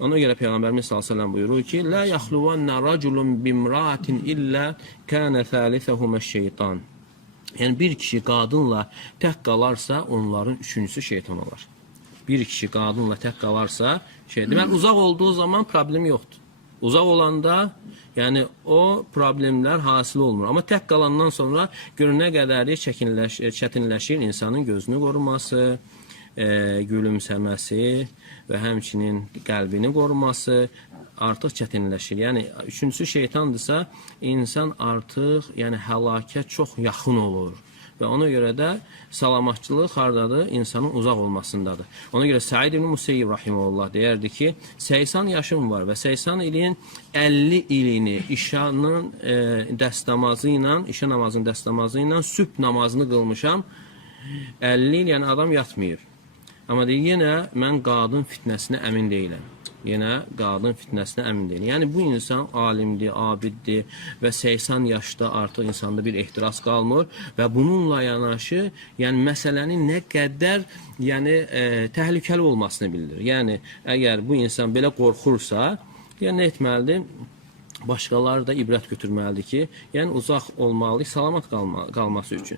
Ona görə Peyğəmbərimiz sallallahu əleyhi və səlləm buyurur ki: "La yaxluvanna raculun bimra'atin illa kana thalithuhumaş-şeytan." Yəni bir kişi qadınla tək qalarsa, onların üçüncüsü şeytan olar. Bir kişi qadınla tək qalarsa, deməli uzaq olduğu zaman problem yoxdur. Uzaq olanda, yəni o problemlər hasil olmur. Amma tək qalandan sonra görün nə qədər çətinləşir insanın gözünü qoruması, gülümsəməsi və həmçinin qəlbini qoruması artıq çətinləşir. Yəni üçüncüsü şeytandırsa, insan artıq yəni həlakət çox yaxın olur. Və ona görə də salamatçılıq hardadır? İnsanın uzaq olmasındadır. Ona görə Səid ibn Museyyib rahimehullah deyərdi ki, 80 yaşım var və 80 ilin 50 ilini işanın dəstəmazı ilə, işə namazının dəstəmazı ilə sübh namazını qılmışam. 50 il, yəni adam yatmıyor. Amma deyir, yenə mən qadın fitnəsinə əmin deyiləm. Yenə qadın fitnəsinə əmin deyiləm. Yəni bu insan alimdir, abiddir və 80 yaşda artıq insanda bir ehtiras qalmır və bununla yanaşı, yəni məsələnin nə qədər təhlükəli olmasını bildirir. Yəni əgər bu insan belə qorxursa, yəni nə etməlidir? Başqaları da ibrət götürməlidir ki, yəni uzaq olmalı, salamat qalması üçün.